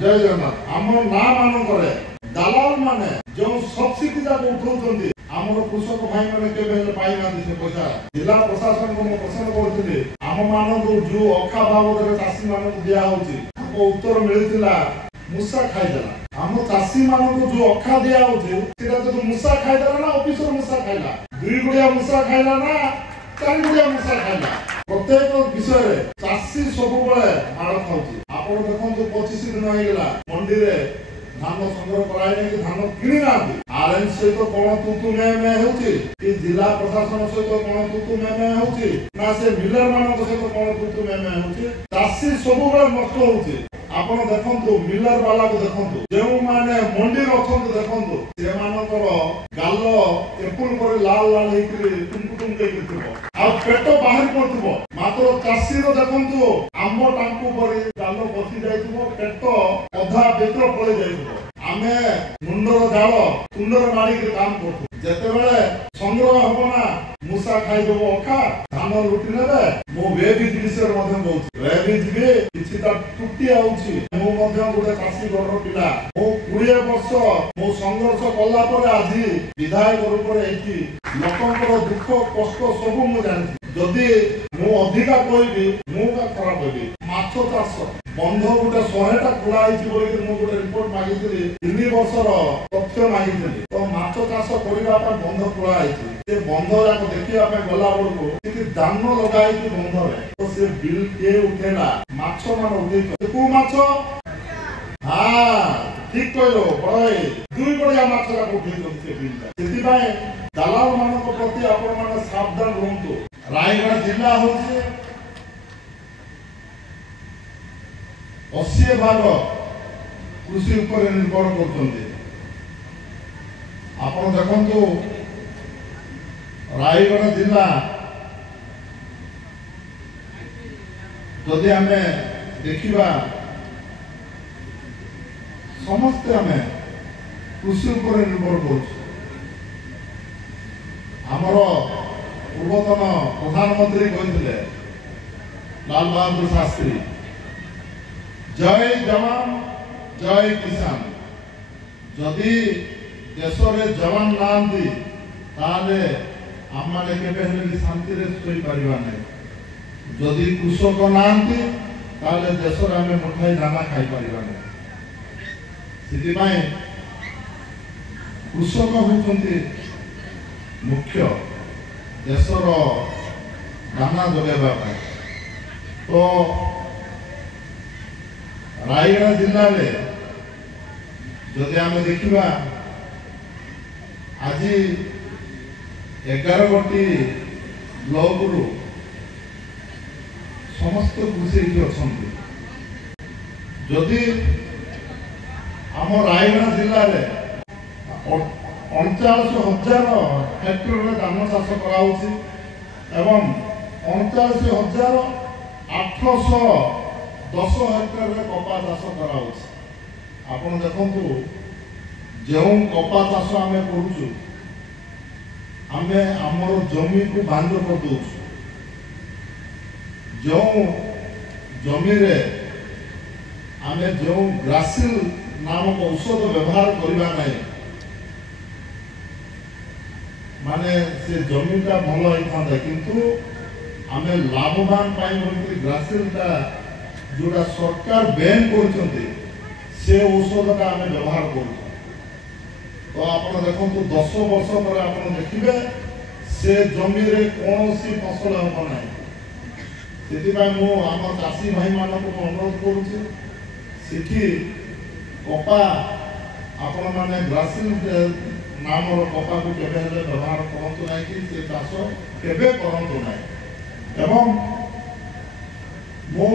जय जगन्नाथ आम ना मानक दलाल माने जो सब्सिडी जाक उठाउछन्ती आमर कृषक भाई माने केबे पाई ना से पैसा जिला प्रशासन को प्रश्न करथिले आम मानक जो अखा बाबद चाषी मानक दिया होची उत्तर मिलथिला मूसा खाइदेला आम चाषी मानक जो अखा दिया होची सेटा तो मूसा खाइदेला ना ऑफिसर मूसा खाइला दुई गुड़िया मूसा खाइला ना चार गुड़िया मूसा खाइला प्रत्येक विषय रे चाषी सब बळे मार खाउची आपण देखंतु 25 दिन होइगला मंडी रे धान संग्रह कराई कि धान किणी ना आरएन सहित कोन तुतु में होची कि जिला प्रशासन सहित कोन तुतु में होची ना से मिलर मानक सहित कोन तुतु में होची चाषी सब बळे नष्ट होची आपण देखंतु मिलर वाला को देखंतु जेउ माने मंडी रखंतु देखंतु से मानकर गाल एपुल पर लाल लाल हेकरी टुमटुम के किथिबो आ पेट बाहर पड़थिबो मात्र चाषी रो देखंतु आम्बो टांकू परी गाल बसी जाइथिबो पेट अधा बेतर पळे जाइथिबो आमे मुंडर जाळ तुंडर मारी के काम करथु जते बेले संग्रह हबो ना मूसा खाइ देबो अखा धान लुटि नेबे मो बेबी विषय मध्यम बोलछि बेबी दिबे किछि ता टुटी आउछि मो मध्यम गोटे चाषी घर पिला मो 20 वर्ष मो संघर्ष कला पर आजि विधायक रूप रे एथि लोकंकर दुख कष्ट सब मु जानि जदि मु अधिका कहबी मु का खराब होबी माछ चाष बंध गोटे 100टा खुला आइछि बोली मु गोटे रिपोर्ट मागिथिली 3 वर्षर तथ्य मागिथिली तो माछ चाष करिबा पर बंध खुला आइछि से बंध जाक देखिबा पे गला बळको कि दान लगाइ कि बंध रे तो से बिल के उठेला माछ मान उठे को माछ हां ठीक कहलो बड़ाई दुई बड़िया माछ जाक उठे से बिल सेति भाई दलाल मानक प्रति आपण मान सावधान रहंतु रायगढ़ जिला होछि 80% कृषि ऊपर निर्भर करछन्ते आपण देखंतु रायगढ़ जिला जदि आमे देखिबा समस्त आमे कृषि ऊपर निर्भर करछु हमर पूर्वतन प्रधानमंत्री कहते लाल बहादुर शास्त्री जय जवान जय किसान जदि देश रे जवान नांदी ताले आमाने केबे हेले शांति रे सोई परिबा नै जदि कृषक नांदी ताले देश रे आमे मुठाई दाना खाई परिबा नै सिद्धि भाई कृषक होचंती मुख्य देशर दाना जोगाइबा तो रायगढ़ जिले में जदि आम देखा आज 11 गोटी ब्लॉक रु समस्त कृषि अच्छा जदि आम रायगढ़ जिले में 39,000 हेक्टर में धान चाष कराउछि एवं 39,810 हेक्टर में कपा चाष कराउछि आपण देखंतु जो कपा चाष आमे करूछु आमे हमर जमी को बांध कर दोछु जो जमी रे आमे जो ग्रासिल नामक औषध व्यवहार करबा नै माने से जमीनटा भल होता किंतु आमे लाभवान ग्रासिलटा जोड़ा सरकार बैन कर से औषधटा आमे व्यवहार कर तो आप देखो 10 वर्ष पर आप देखिए से जमी रे कौन सी फसल हम ना से आम चाषी भाई मानक अनुरोध करुचे कपा आपण मैंने ग्रासिल नामर कपा को केबे व्यवहार करंतु नै कि से चाष केबे करंतु नै एवं मो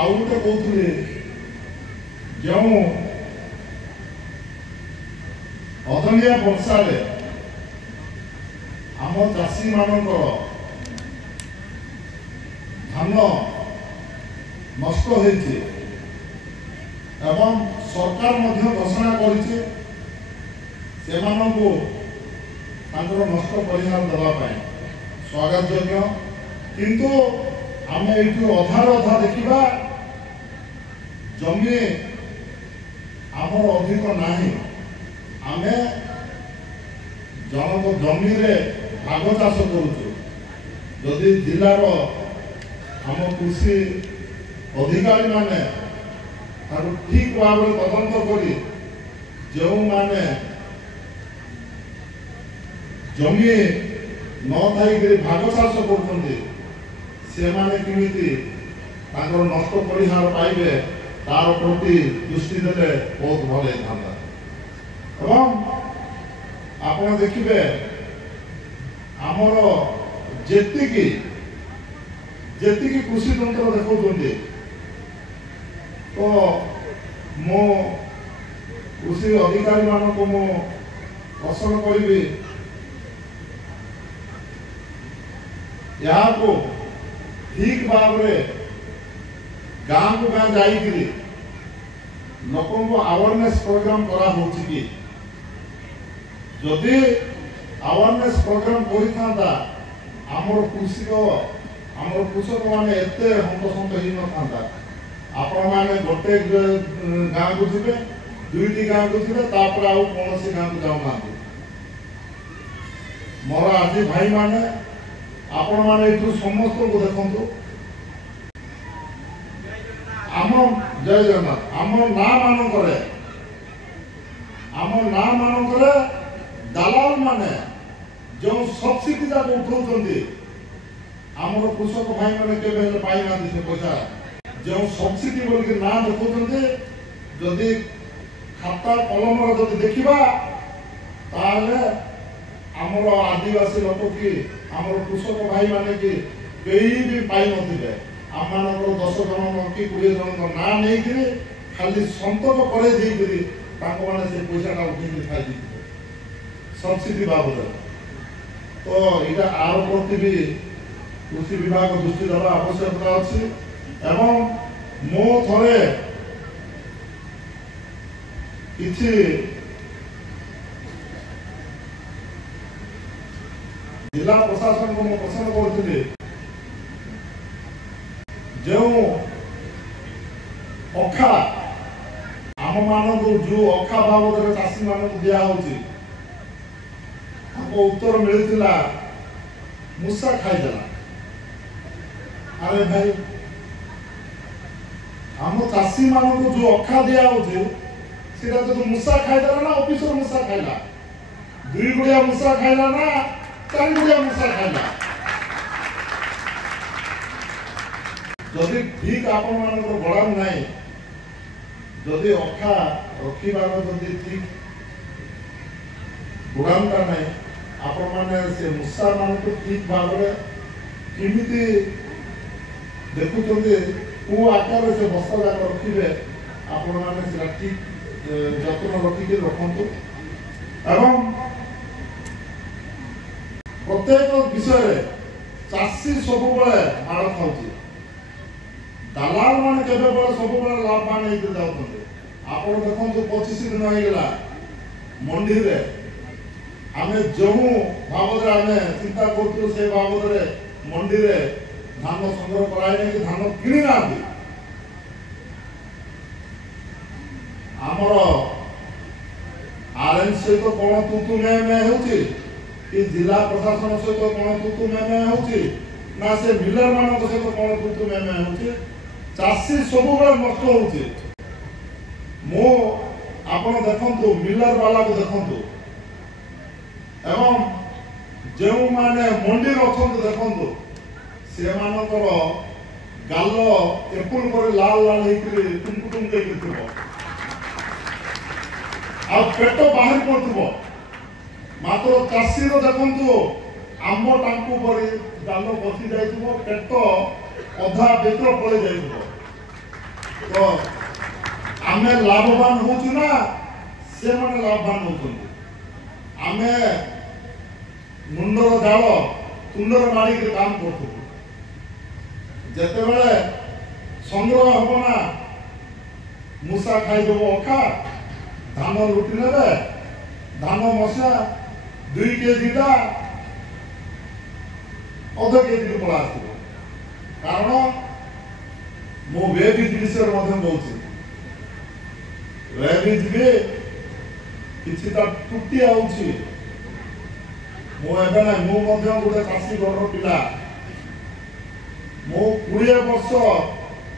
आउटे कहथुले जो अदनिया वर्षा रे आम चाषी मानकर धान नष्ट होइছে एवं सरकार मध्य घोषणा करिছে सेमानंको तांकर नष्ट परिहार देवाई स्वागत योग्य किंतु आम ये अधार अधा देखा जमी ଆମର ଅଧିକ ନାହିଁ। ଆମେ ଜଣକ ଜମିରେ ଭାଗ ଚାଷ କରୁଛୁ। ଯଦି ଜିଲ୍ଲାର ଆମ କୃଷି ଅଧିକାରୀ ମାନେ ତାକୁ ଠିକ୍ ଭାବରେ ତଦନ୍ତ କରି ଯେଉଁମାନେ ଜମି ନ ଥାଇକରି ଭାଗ ଚାଷ କରୁଛନ୍ତି ସେମାନେ କେମିତି ତାଙ୍କର ନଷ୍ଟ ପରିହାର ପାଇବେ ତାର ପ୍ରତି ଦୃଷ୍ଟି ଦେଲେ ବହୁତ ଭଲ ହେଇଥାନ୍ତା। ଏବଂ ଆପଣ ଦେଖିବେ ଆମର ଯେତିକି କୃଷି ଯନ୍ତ୍ର ଦେଖାଉଛନ୍ତି ତ ମୁଁ କୃଷି ଅଧିକାରୀ ମାନଙ୍କୁ ମୁଁ ପ୍ରଶ୍ନ କରିବି ଏହାକୁ ଠିକ୍ ଭାବରେ ଗାଁକୁ ଗାଁ ଯାଇକରି ଲୋକଙ୍କୁ ଆୱାରନେସ୍ ପ୍ରୋଗ୍ରାମ କରାହଉଛି କି? ଯଦି ଆୱାରନେସ୍ ପ୍ରୋଗ୍ରାମ କରିଥାନ୍ତା ଆମର କୃଷକ ମାନେ ଏତେ ହନ୍ତସନ୍ତ ହେଇନଥାନ୍ତା। ଆପଣମାନେ ଗୋଟେ ଗାଁକୁ ଯିବେ, 2ଟି ଗାଁକୁ ଯିବେ, ତାପରେ ଆଉ କୌଣସି ଗାଁକୁ ଯାଉନାହାନ୍ତି। ମୋର ଆଜି ଭାଇମାନେ ଆପଣମାନେ ଏଠୁ ସମସ୍ତଙ୍କୁ ଦେଖନ୍ତୁ, ଆମ ଜୟ ଜଗନ୍ନାଥ, ଆମ ନାଁ ମାନଙ୍କରେ ଦାଲାଲ ମାନେ ଯେଉଁ ସବସିଡି ଯାକ ଉଠାଉଛନ୍ତି ଆମର କୃଷକ ଭାଇମାନେ କେବେ ହେଲେ ପାଇନାହାନ୍ତି ସେ ପଇସା। ଯେଉଁ ସବସିଡି ବୋଲିକି ନାଁ ଦେଖାଉଛନ୍ତି, ଯଦି ଖାତା କଲମର ଯଦି ଦେଖିବା ତାହେଲେ ଆମର ଆଦିବାସୀ ଲୋକ କି ଆମର କୃଷକ ଭାଇମାନେ କି କେହି ବି ପାଇନଥିବେ। ଆମମାନଙ୍କର 10 ଜଣ କି 20 ଜଣଙ୍କ ନାଁ ନେଇକରି ଖାଲି ସନ୍ତକ କରେଇ ଦେଇକରି ତାଙ୍କ ମାନେ ସେ ପଇସାଟା ଉଠେଇକି ଖାଇ ଦେଇଥିବେ ସବସିଡି ବାବଦରେ। ତ ଏଇଟା ଆର ପ୍ରତି ବି କୃଷି ବିଭାଗ ଦୃଷ୍ଟି ଦେବା ଆବଶ୍ୟକତା ଅଛି। ଏବଂ ମୁଁ ଥରେ କିଛି ଜିଲ୍ଲା ପ୍ରଶାସନକୁ ମୁଁ ପ୍ରଶ୍ନ କରୁଥିଲି, ଯେଉଁ ଅଖା ଆମମାନଙ୍କୁ ଯେଉଁ ଅଖା ବାବଦରେ ଚାଷୀ ମାନଙ୍କୁ ଦିଆହଉଛି ତାଙ୍କ ଉତ୍ତର ମିଳିଥିଲା ମୂଷା ଖାଇଦେଲା। ଆରେ ଭାଇ, ଆମ ଚାଷୀ ମାନଙ୍କୁ ଯୋଉ ଅଖା ଦିଆହଉଛି ସେଟା ଯଦି ମୂଷା ଖାଇଦେଲା ନା ଅଫିସର ମୂଷା ଖାଇଲା? 2 ଗୁଳିଆ ମୂଷା ଖାଇଲା ନା 4 ଗୁଳିଆ ମୂଷା ଖାଇଲା? ଯଦି ଠିକ୍ ଆପଣମାନଙ୍କର ଗଳାମ ନାହିଁ, ଯଦି ଅଖା ରଖିବାର ଯଦି ଠିକ୍ ଗୁଡ଼ାମଟା ନାହିଁ, ଆପଣମାନେ ସେ ମୂଷା ମାନଙ୍କୁ ଠିକ୍ ଭାବରେ କେମିତି ଦେଖୁଛନ୍ତି, କୋଉ ଆକାରରେ ସେ ବସ୍ତା ଯାକ ରଖିବେ, ଆପଣମାନେ ସେଟା ଠିକ୍ ଯତ୍ନ ରଖିକି ରଖନ୍ତୁ। ଏବଂ ପ୍ରତ୍ୟେକ ବିଷୟରେ ଚାଷୀ ସବୁବେଳେ ମାଡ଼ ଖାଉଛି, ଦାଲାଲ ମାନେ କେବେବେଳେ ସବୁବେଳେ ଲାଭବାନ ହେଇକି ଯାଉଛନ୍ତି। ଆପଣ ଦେଖନ୍ତୁ 25 ଦିନ ହେଇଗଲା ମଣ୍ଡିରେ ଆମେ ଯେଉଁ ବାବଦରେ ଆମେ ଚିନ୍ତା କରୁଥିଲୁ ସେ ବାବଦରେ ମଣ୍ଡିରେ ଧାନ ସଂଗ୍ରହ କରାଯାଇନି, ଧାନ କିଣି ନାହାନ୍ତି। ଆମର ଆର୍ଏନ୍ ସହିତ କ'ଣ ତୁତୁ ମେ ହେଉଛି କି ଜିଲ୍ଲା ପ୍ରଶାସନ ସହିତ କ'ଣ ତୁତୁ ମେ ହେଉଛି ନା ସେ ମିଲର ମାନଙ୍କ ସହିତ କ'ଣ ତୁତୁ ମେ ହେଉଛି? ଚାଷୀ ସବୁବେଳେ ନଷ୍ଟ ହେଉଛି। ମୁଁ ଆପଣ ଦେଖନ୍ତୁ ମିଲର ବାଲାକୁ ଦେଖନ୍ତୁ ଏବଂ ଯେଉଁମାନେ ମଣ୍ଡିରେ ଅଛନ୍ତି ଦେଖନ୍ତୁ, ସେମାନଙ୍କର ଗାଲ ଏପୁଲ କରି ଲାଲ ଲାଲ ହେଇକରି ଟୁମକୁ ହେଇକରି ଥିବ, ଆଉ ପେଟ ବାହାରି ପଡୁଥିବ। ମାତ୍ର ଚାଷୀର ଦେଖନ୍ତୁ ଆମ୍ବ ଟାଙ୍କୁ ପରି ଗାଲ ବସି ଯାଇଥିବ, ପେଟ ଅଧା ବେତ୍ର ପଳେଇ ଯାଇଥିବ। ତ ଆମେ ଲାଭବାନ ହଉଛୁ ନା ସେମାନେ ଲାଭବାନ ହଉଛନ୍ତି? ଆମେ ମୁଣ୍ଡର ଜାଳ ତୁଣ୍ଡରେ ମାରିକି କାମ କରୁଥିଲୁ। ଯେତେବେଳେ ସଂଗ୍ରହ ହବ ନା ମୂଷା ଖାଇଦେବ ଅଖା, ଧାନ ଲୁଟି ନେବେ, ଧାନ ମସଲା 2 କେଜିଟା ଅଧ କେଜିକୁ ପଳା ଆସିବ। କାରଣ ମୁଁ ୱେବ୍ ବିଷୟରେ ମଧ୍ୟ କହୁଛି, रेबिज भी किसी टुटी आउची मो एबे ना मो मध्य गोटे चाषी घर पिला मो 20 वर्ष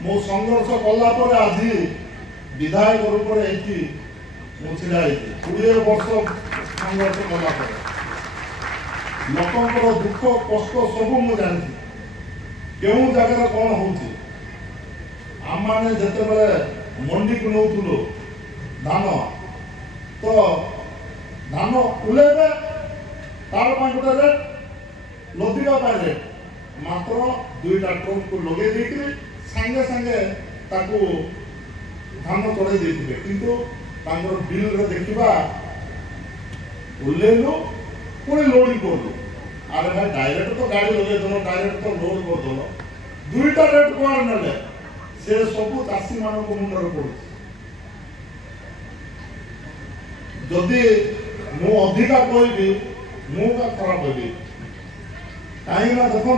मो संघर्ष कला पर आज विधायक रूप में मु छिड़ा 20 वर्ष संघर्ष कला पर लोकंर दुख कष्ट सब मु जानी केउ जगह कौन होची आम मैंने जिते बड़े मंडी को नौलु धान तो धान उलेबे तार गोटे रेट लदिवा रेट मात्र 2टा ट्रक को लगे देकरी संगे संगे ताकू धान चढ़े देथिबे किंतु तांगर बिल रे देखिबा उल्लेलु पुणी लोडिंग करलु अरे भाई डायरेक्ट तो गाड़ी लगे दलो डायरेक्ट तो लोड कर दलो 2टा रेट को नले से सब चाषी मान को मुंडर पड़ जदि मु अधिका कहबी मु का खराब होबी कहीं ना देखु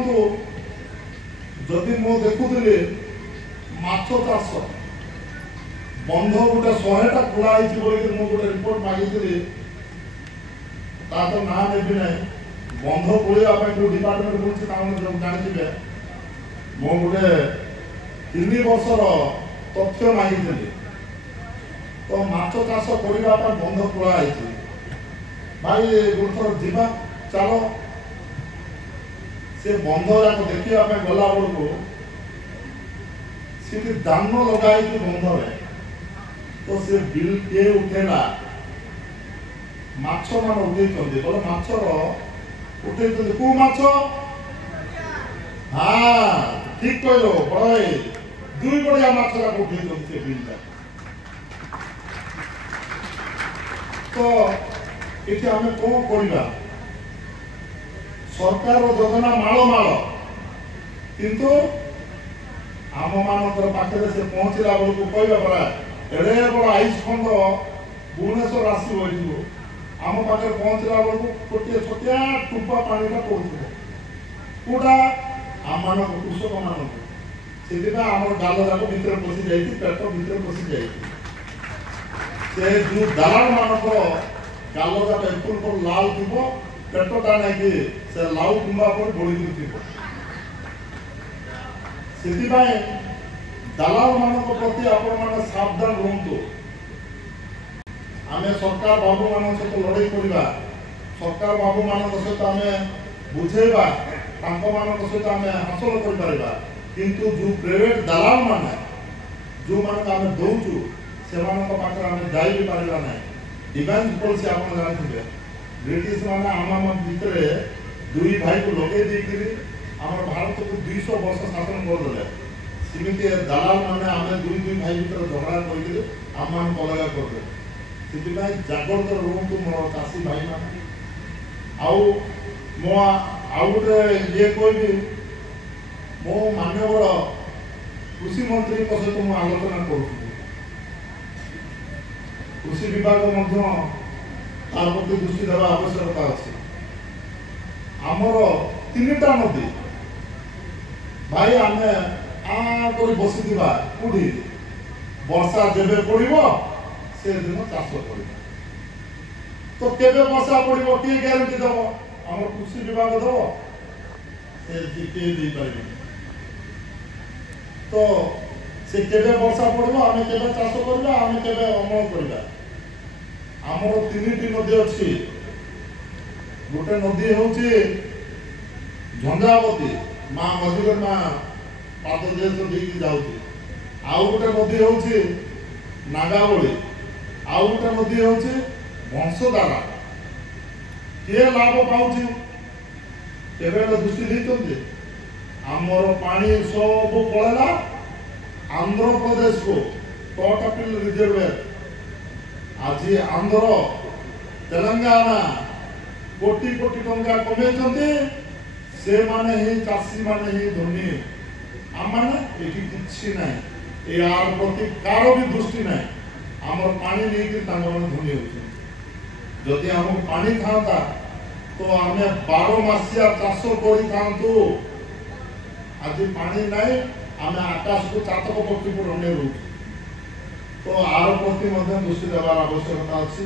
जदि मु देखुली माछ चाष बंध गोटे 100टा खोला बोल गोटे रिपोर्ट मागिली ता तो ना नेबी ना बंध खोलने जो डिपार्टमेंट बोलते जानते मो गोटे 3 वर्षर तथ्य मागिली तो माछ चाष करने बंध खोला भाई गोटे थर जीवा चलो से बंध जाक देखा गला बेलू सी दान लगाई बंधरे तो से बिल किए उठेला माछ मान उठे बोले माछर उठे कौ माछ हाँ ठीक कहलो बड़े 2 बड़िया माछ उठे से बिल तो ये आम कौन करवा सरकार योजना माल माल किंतु आम मान पाखे से पहुँचला बेलू कहवा पड़ा एड़े बड़ आइस खंड भुवनेश्वर आसो आम पाखे पहुँचला बेलू गोटे छोटिया टुपा पानी पड़े कौटा आम मान कृषक मान से आम गाल जाक भितर पशि जा पेट भितर पशि जा जो दालाल मान गाल जाक एपुल लाल थी पेटटा नहीं से लाउ कुंबा पर गोली से दलाल मान प्रति आपण सावधान रुहतु आम सरकार बाबू मान सहित लड़ाई करवा सरकार बाबू मान सहित आम बुझेबा सहित आम हासिल कर किंतु जो प्राइवेट दलाल मान जो मान आम दौचु से पाखे आम जाई पारा ना डिफेन्स पॉलिसी आप जानते ब्रिटिश माने आम भितर 2 भाई को लगे देकरी आम भारत को 200 वर्ष शासन करदे सेमती दलाल माने आम 2 भाई भितर झगड़ा कर आम मान अलग करदे से जागृत रुहतु मोर चाषी भाई मान आउ मो आउ गोटे ये कहबी मो मान्यवर कृषि मंत्री सहित मुझे आलोचना करुँ कृषि विभाग तार प्रति दृष्टि देवा आवश्यकता अच्छे आमर 3टा नदी भाई आम बसी कौटी वर्षा जेबे पड़ो से दिन चाष कर तो केबे वर्षा पड़ो किए ग्यारंटी दब आम कृषि विभाग दब से तो से केबे वर्षा पड़ो आम केबे चाष करवा आम केबे अमल करवा आमर 3टी नदी अच्छी गोटे नदी हूँ झंझावती माँ मधुकर माँ पाद देकी जाऊँगी आउ गोटे नदी हूँ नागावली आउ गोटे नदी हूँ वंशधारा किए लाभ पाँच दृष्टि देते आमर पानी सब पड़ेगा आंध्र प्रदेश को टोटापिल रिजर्वेयर आज आंध्र तेलंगाना कोटी कोटी टंका कमे से माने ही चाषी माने ही धनी आम मैंने किसी ना यार प्रति कार भी दृष्टि ना आमर पानी नहीं धनी होती आम पानी था तो आम 12 मासिया चाष कर आज पानी ना आम आकाश को चातक पक्षी को रंगे रोच तो आर प्रति दृष्टि देवार आवश्यकता अच्छी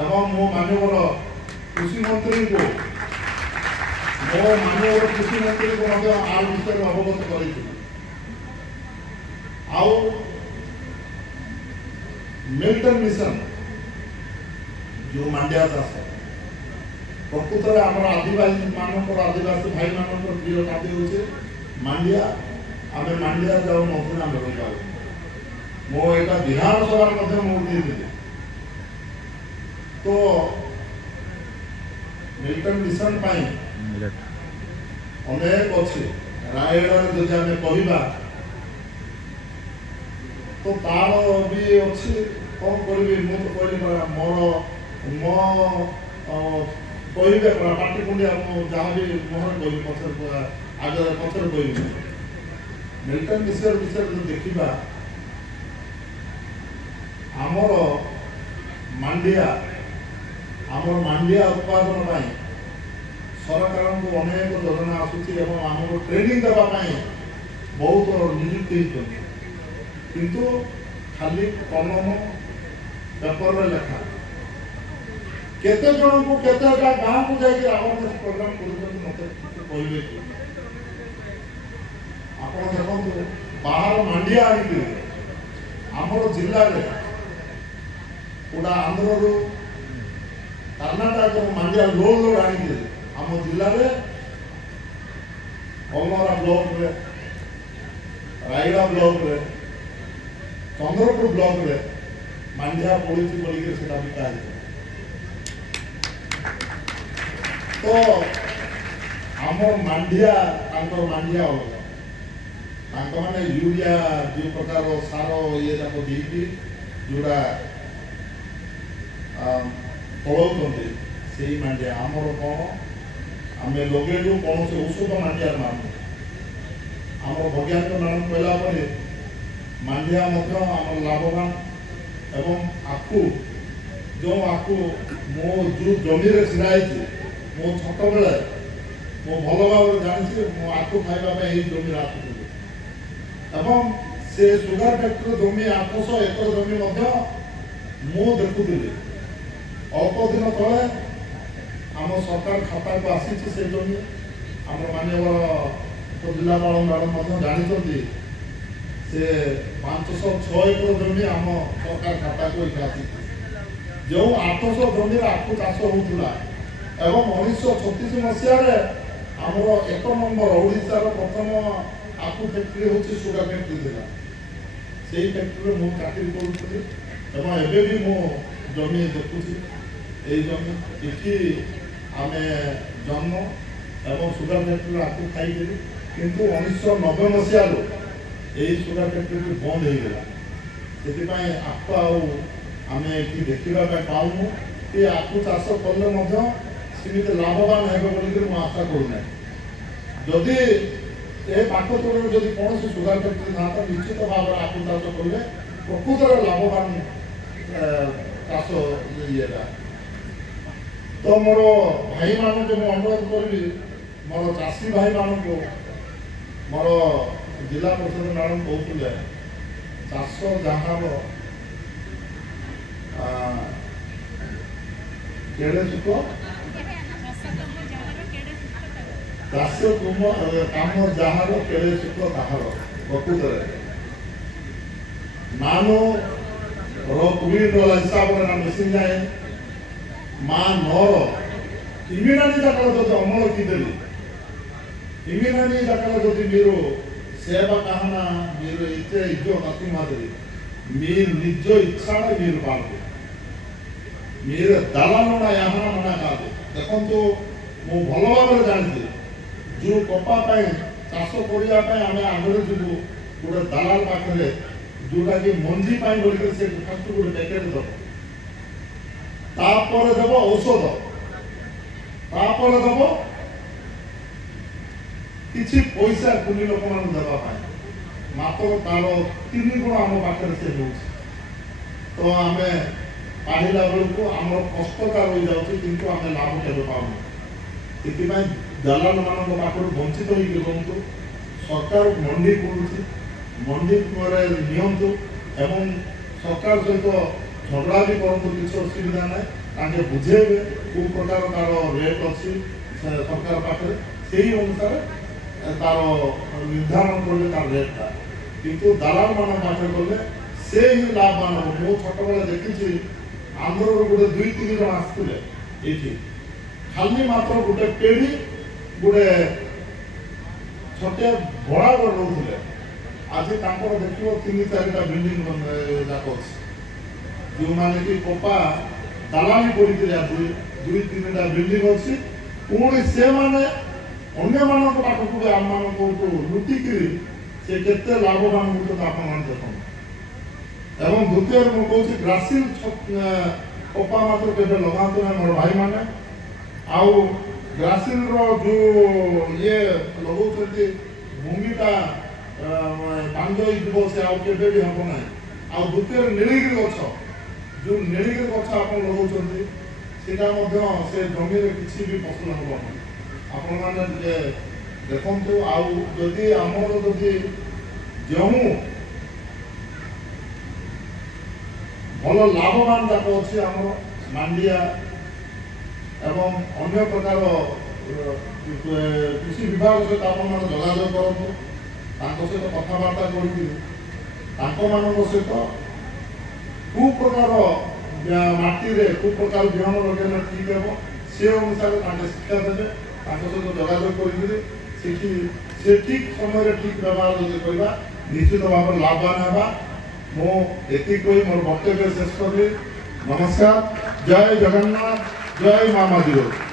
एवं मो माननीय कृषि मंत्री को आर विषय अवगत कर मिल्टन मिशन जो मांडिया चाष प्रकृत में आम आदिवासी आदिवासी भाई मान प्रिय खाद्य हूँ मांडिया आम मांडिया जाऊ मंत्री आम जाऊ मो यहाँ विधानसभा तो मिल्टन मिशन अनेक अच्छे रायगढ़ जदि आम कहवा तो तार भी अच्छी कौन करी मुझे तो कहली मोर मो कहे पार्टी कुंडिया जहाँ भी मुहर कह पचर आगे पचर कह मिल्टन मिशन विषय जो देखा आमर मांडिया उत्पादन सरकार को अनेक योजना आसूची आम ट्रेनिंग देवाई बहुत नियुक्ति किंतु खाली कलम पेपर लेखा केते जन को केते गाँव को जाकर अवेयरनेस प्रोग्राम करेंगे कि आप देखो बाहर मांडिया आमर जिले में पूरा आंध्र कर्नाटक मांडिया लोड लोड आनी आम जिले में अलमरा ब्लॉक रे रायगढ़ ब्लॉक रे चंद्रपुर ब्लॉक रे मांडिया पड़ी बोलिक बिका तो आम मांडिया मांडिया अलग मैंने यूरिया जो प्रकार सार ये जाक देकी जोड़ा पढ़ाऊँ से मांडिया आमर कौन आम लगे कौन से औषध मांडिया नाम आम वैज्ञानिक नाम कहला मांडिया आम लाभवान एवं आकु जो आकु मो जो जमी छिड़ा मो छत बेले मो भल भाव जानी मो आकु खाइबा जमी आसुली एवं से सुगर फैक्ट्री जमी 800 एकर जमी मु देखुली अल्प दिन तले आम सरकार खाता को आसी से जमी आम माननीय जिलापाल मैडम जानते से 506 एकर जमी आम सरकार खाता को आसी जो 800 जमी आखु चाष होता एवं 1936 मसीह आमर 1 नंबर ओडिशार प्रथम आखु फैक्ट्री हूँ सुगर फैक्ट्री था से फैक्ट्री में मुझे चाकरी करुँगी एवं एवं भी मो जमी देखुची ये जमी ये आम जन्म एवं सुगर फैक्ट्री आखु खाई किंतु 1990 मसीह यही सुगर फैक्ट्री बंद हो गला से आखु आम ये देखा पाऊँ कि आखु चाष कले सीमित लाभवान है बोलिक आशा करूना जदि ए पाखतोड़ जब कौन सुगर फैक्ट्री था तो निश्चित भाव में आखु चाष कले प्रकृतर लाभवान चाष ये तो मोर भाई मान को अनुरोध करी मोर चाषी भाई मान को मोर जिला परिषद मैडम कहते चाष जहाँ केड़े सुख चाष काम जार केड़े सुख ताहार प्रकृत नानो कुमिन हिसाब से ना मिसी जाए माँ नर इमिनानी जाकल जो अमल कीदेली इमिनानी जाकल जो మీరు సేవ కాహనా మీరు ఇచ్చే ఇజ్జో నతి మాదిరి మీరు నిజ ఇచ్ఛాన మీరు పాల్గొ మీరు దళాలన యాహన మనా కాదు ଦେଖନ୍ତୁ ମୁଁ ଭଲ ଭାବରେ ଜାଣିଛି जो कपा चाष करने आम आगे जीवु गोटे दलाल पाखे जोटा कि मंजी बोल से फास्ट गोटे पैकेट दब तापर देव औषध तापर देव किसी पैसा कुली लोक मान देवाई मात्र तार 3 गुण आम पाखे से तो आम पढ़ला बेलू आम कष्टता रही जाऊँ किंतु आम लाभ के पाऊँ दलाल मान पाखर वंचित हो सरकार मंडी करुँच मंडी नियंतु एवं सरकार सहित झगड़ा भी करतु किसी असुविधा ना ताके बुझेबे को प्रकार तार रेट अच्छी सरकार पाखे से अनुसार तार निर्धारण कले तार रेटा किंतु दलाल मान पाखे गले से ही लाभवान हम मो छोट बेले देखी आंध्र गोटे 2-3 जन आसते ये खाली मात्र गोटे पेढ़ी गोटे छोटे भड़ा घर रोते आज देखिए 3-4टा बिल्डिंग जाक अच्छे जो मैंने कि कपा दलाली पड़ी आज 2-3टा बिल्डिंग अच्छी पुणी से मैंने अन्य मानक पाखक भी आम मान लुटिक से केते लाभवान होते आप देखो एवं द्वितीय मुझे ग्रासिल कपा मात्र के लगाते ना मोर भाई मैंने आउ ग्रासिल जो ये लगाते भूमिटा बांध से आगे भी हम ना आ द्वितीय नीलगिरी गछ जो नीलगिरी गछ आप लगाते से जमी किसी भी फसल हम आपण मैंने देखु आदि आमर जदि जो भल लाभवान जाक अच्छी आम मांडिया एवं अन्य प्रकार कृषि विभाग सहित आप जोगाजोग करूँ सहित कथबार्ता सहित कु प्रकार माटी कु प्रकार विहन लगे ठीक हे से अनुसार शिक्षा देवे सहित जोगाजोग कर ठीक समय ठीक व्यवहार जो करवा निश्चित भाव लाभवान होगा मुझे मोर वक्तव्य शेष करी नमस्कार जय जगन्नाथ जय माँ माँ।